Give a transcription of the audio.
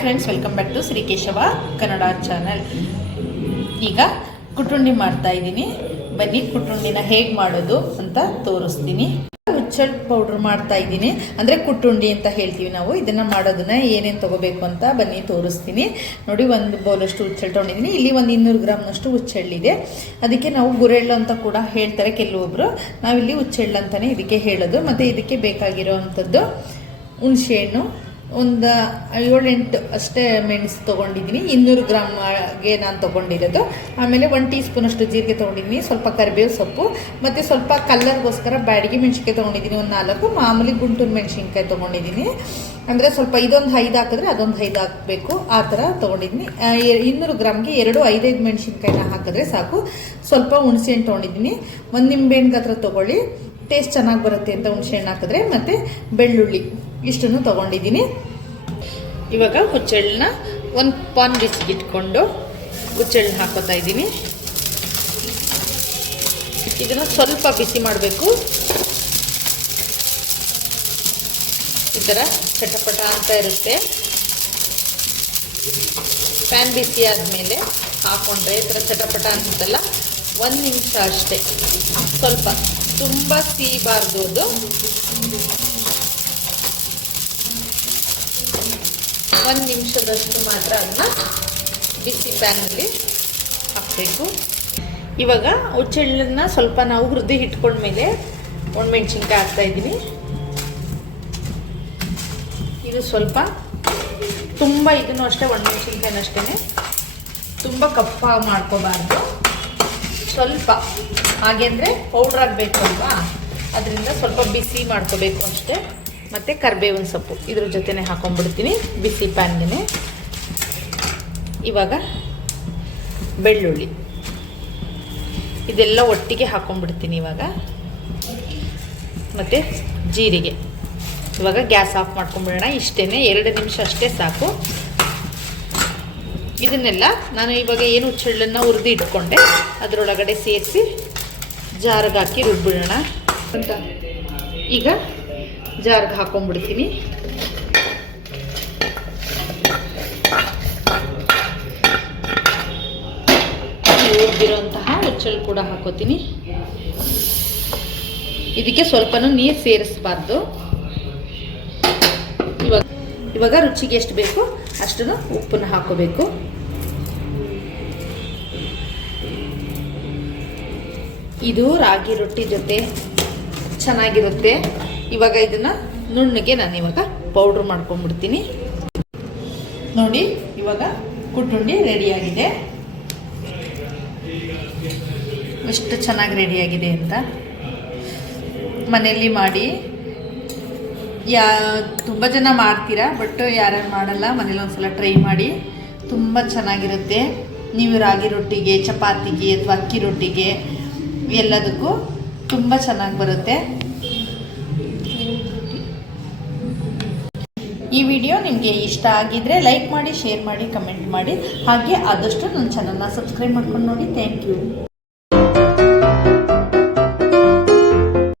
Friends, welcome back to Shri Keshava Kannada channel. ಈಗ ಕುಟ್ರುಂಡಿ ಮಾಡ್ತಾ ಇದ್ದೀನಿ. ಬನ್ನಿ ಕುಟ್ರುಂಡಿನ ಹೇಗೆ ಮಾಡೋದು ಅಂತ ತೋರಿಸ್ತೀನಿ. ಹುಚ್ಚೆಳ್ಳು ಪೌಡ್ರ್ ಮಾಡ್ತಾ ಇದ್ದೀನಿ, ಅಂದರೆ ಕುಟ್ರುಂಡಿ ಅಂತ ಹೇಳ್ತೀವಿ ನಾವು. ಇದನ್ನು ಮಾಡೋದನ್ನ ಏನೇನು ತೊಗೋಬೇಕು ಅಂತ ಬನ್ನಿ ತೋರಿಸ್ತೀನಿ. ನೋಡಿ, ಒಂದು ಬೌಲಷ್ಟು ಹುಚ್ಚೆಳ್ಳು ತೊಗೊಂಡಿದ್ದೀನಿ. ಇಲ್ಲಿ ಒಂದು 200 ಗ್ರಾಮ್ನಷ್ಟು ಹುಚ್ಚೆಳ್ಳಿದೆ. ಅದಕ್ಕೆ ನಾವು ಗುರೆಳ್ಳು ಅಂತ ಕೂಡ ಹೇಳ್ತಾರೆ ಕೆಲವೊಬ್ಬರು. ನಾವಿಲ್ಲಿ ಹುಚ್ಚೆಳ್ಳು ಅಂತಲೇ ಇದಕ್ಕೆ ಹೇಳೋದು. ಮತ್ತು ಇದಕ್ಕೆ ಬೇಕಾಗಿರೋ ಅಂಥದ್ದು ಹುಣಸೆಹಣ್ಣು, ಒಂದು 7-8 ಅಷ್ಟೇ ಮೆಣಸು ತೊಗೊಂಡಿದ್ದೀನಿ. 200 ಗ್ರಾಮ್ಗೆ ನಾನು ತೊಗೊಂಡಿರೋದು. ಆಮೇಲೆ 1 ಟೀ ಸ್ಪೂನಷ್ಟು ಜೀರಿಗೆ ತೊಗೊಂಡಿದ್ದೀನಿ, ಸ್ವಲ್ಪ ಕರಿಬೇವು ಸೊಪ್ಪು, ಮತ್ತು ಸ್ವಲ್ಪ ಕಲ್ಲರ್ಗೋಸ್ಕರ ಬ್ಯಾಡಗಿ ಮೆಣಸಿನ್ಕಾಯಿ ತೊಗೊಂಡಿದ್ದೀನಿ. ಒಂದು 4 ಮಾಮೂಲಿ ಗುಂಟೂರು ಮೆಣಸಿನ್ಕಾಯಿ ತೊಗೊಂಡಿದ್ದೀನಿ. ಅಂದರೆ ಸ್ವಲ್ಪ ಇದೊಂದು 5 ಹಾಕಿದ್ರೆ ಅದೊಂದು 5 ಹಾಕಬೇಕು, ಆ ಥರ ತೊಗೊಂಡಿದ್ದೀನಿ. 200 ಗ್ರಾಮ್ಗೆ 5 ಮೆಣಸಿನ್ಕಾಯಿನ ಹಾಕಿದ್ರೆ ಸಾಕು. ಸ್ವಲ್ಪ ಹುಣಸೆಹಣ್ಣು ತೊಗೊಂಡಿದ್ದೀನಿ. ಒಂದು ನಿಂಬೆಹಣ್ಣು ಹತ್ರ ತೊಗೊಳ್ಳಿ, ಟೇಸ್ಟ್ ಚೆನ್ನಾಗಿ ಬರುತ್ತೆ ಅಂತ ಹುಣಸೆಹಣ್ಣು ಹಾಕಿದ್ರೆ. ಮತ್ತು ಬೆಳ್ಳುಳ್ಳಿ ಇಷ್ಟನ್ನು ತೊಗೊಂಡಿದ್ದೀನಿ. ಇವಾಗ ಹುಚ್ಚೆಳ್ಳನ್ನ ಒಂದು ಪಾನ್ ಬಿಸಿಗೆ ಇಟ್ಕೊಂಡು ಹುಚ್ಚೆಳ್ಳನ್ನ ಹಾಕೋತಾ ಇದ್ದೀನಿ. ಇದನ್ನು ಸ್ವಲ್ಪ ಬಿಸಿ ಮಾಡಬೇಕು. ಈ ಥರ ಚಟಪಟ ಅಂತ ಇರುತ್ತೆ. ಪ್ಯಾನ್ ಬಿಸಿ ಆದಮೇಲೆ ಹಾಕ್ಕೊಂಡ್ರೆ ಈ ಥರ ಚಟಪಟ ಅಂತಲ್ಲ. 1 ನಿಮಿಷ ಅಷ್ಟೇ, ಸ್ವಲ್ಪ ತುಂಬ ಸಿಹಿಬಾರ್ದು ಅದು. 1 ನಿಮಿಷದಷ್ಟು ಮಾತ್ರ ಅದನ್ನ ಬಿಸಿ ಪ್ಯಾನಲ್ಲಿ ಹಾಕಬೇಕು. ಇವಾಗ ಹುಚ್ಚೆಳ್ಳನ್ನು ಸ್ವಲ್ಪ ನಾವು ಹುರಿದು ಇಟ್ಕೊಂಡ್ಮೇಲೆ ಒಣಮೆಣ್ಸಿನ್ಕಾಯಿ ಹಾಕ್ತಾಯಿದ್ದೀನಿ. ಇದು ಸ್ವಲ್ಪ ತುಂಬ ಇದನ್ನು ಅಷ್ಟೇ, ಒಣಮೆಣ್ಸಿನ್ಕಾಯಿನಷ್ಟೇ ತುಂಬ ಕಪ್ಪ ಮಾಡ್ಕೋಬಾರ್ದು. ಸ್ವಲ್ಪ ಹಾಗೆ ಅಂದರೆ ಪೌಡ್ರ್ ಆಗಬೇಕು ಅಲ್ವಾ, ಅದರಿಂದ ಸ್ವಲ್ಪ ಬಿಸಿ ಮಾಡ್ಕೋಬೇಕು ಅಷ್ಟೇ. ಮತ್ತು ಕರಿಬೇವಿನ ಸೊಪ್ಪು ಇದ್ರ ಜೊತೆನೇ ಹಾಕೊಂಡ್ಬಿಡ್ತೀನಿ ಬಿಸಿ ಪ್ಯಾನ್ಗೆ. ಇವಾಗ ಬೆಳ್ಳುಳ್ಳಿ ಇದೆಲ್ಲ ಒಟ್ಟಿಗೆ ಹಾಕೊಂಡ್ಬಿಡ್ತೀನಿ ಇವಾಗ. ಮತ್ತು ಜೀರಿಗೆ. ಇವಾಗ ಗ್ಯಾಸ್ ಆಫ್ ಮಾಡ್ಕೊಂಡ್ಬಿಡೋಣ. ಇಷ್ಟೇ, 2 ನಿಮಿಷ ಅಷ್ಟೇ ಸಾಕು. ಇದನ್ನೆಲ್ಲ ನಾನು ಇವಾಗ ಏನು ಹುಚ್ಚೆಳ್ಳನ್ನು ಹುರಿದು ಇಟ್ಕೊಂಡೆ ಅದರೊಳಗಡೆ ಸೇರಿಸಿ ಜಾರಿಗೆ ಹಾಕಿ ರುಬ್ಬಿಡೋಣ ಅಂತ. ಈಗ ಜಾರ್ಗೆ ಹಾಕೊಂಡ್ಬಿಡ್ತೀನಿ. ಹುರಿದಿರೋಂತಹ ಹುಚ್ಚೆಳ್ಳು ಕೂಡ ಹಾಕೋತೀನಿ. ಇದಕ್ಕೆ ಸ್ವಲ್ಪನೂ ನೀರು ಸೇರಿಸಬಾರ್ದು. ಇವಾಗ ರುಚಿಗೆ ಎಷ್ಟು ಬೇಕು ಅಷ್ಟನ್ನು ಉಪ್ಪನ್ನು ಹಾಕೋಬೇಕು. ಇದು ರಾಗಿ ರೊಟ್ಟಿ ಜೊತೆ ಚೆನ್ನಾಗಿರುತ್ತೆ. ಇವಾಗ ಇದನ್ನು ನುಣ್ಣಗೆ ನಾನು ಇವಾಗ ಪೌಡ್ರ್ ಮಾಡ್ಕೊಂಡ್ಬಿಡ್ತೀನಿ. ನೋಡಿ, ಇವಾಗ ಕುಟ್ರುಂಡಿ ರೆಡಿಯಾಗಿದೆ. ಎಷ್ಟು ಚೆನ್ನಾಗಿ ರೆಡಿಯಾಗಿದೆ ಅಂತ. ಮನೆಯಲ್ಲಿ ಮಾಡಿ. ತುಂಬ ಜನ ಮಾಡ್ತೀರಾ, ಬಟ್ ಯಾರ್ಯಾರು ಮಾಡಲ್ಲ, ಮನೇಲಿ ಒಂದ್ಸಲ ಟ್ರೈ ಮಾಡಿ. ತುಂಬ ಚೆನ್ನಾಗಿರುತ್ತೆ. ನೀವು ರಾಗಿ ರೊಟ್ಟಿಗೆ, ಚಪಾತಿಗೆ ಅಥವಾ ಅಕ್ಕಿ ರೊಟ್ಟಿಗೆ ಎಲ್ಲದಕ್ಕೂ ತುಂಬ ಚೆನ್ನಾಗಿ ಬರುತ್ತೆ. ಈ ವಿಡಿಯೋ ನಿಮಗೆ ಇಷ್ಟ ಆಗಿದ್ದರೆ ಲೈಕ್ ಮಾಡಿ, ಶೇರ್ ಮಾಡಿ, ಕಮೆಂಟ್ ಮಾಡಿ. ಹಾಗೆ ಆದಷ್ಟು ನನ್ನ ಚಾನಲ್ನ ಸಬ್ಸ್ಕ್ರೈಬ್ ಮಾಡ್ಕೊಂಡು ನೋಡಿ. Thank you.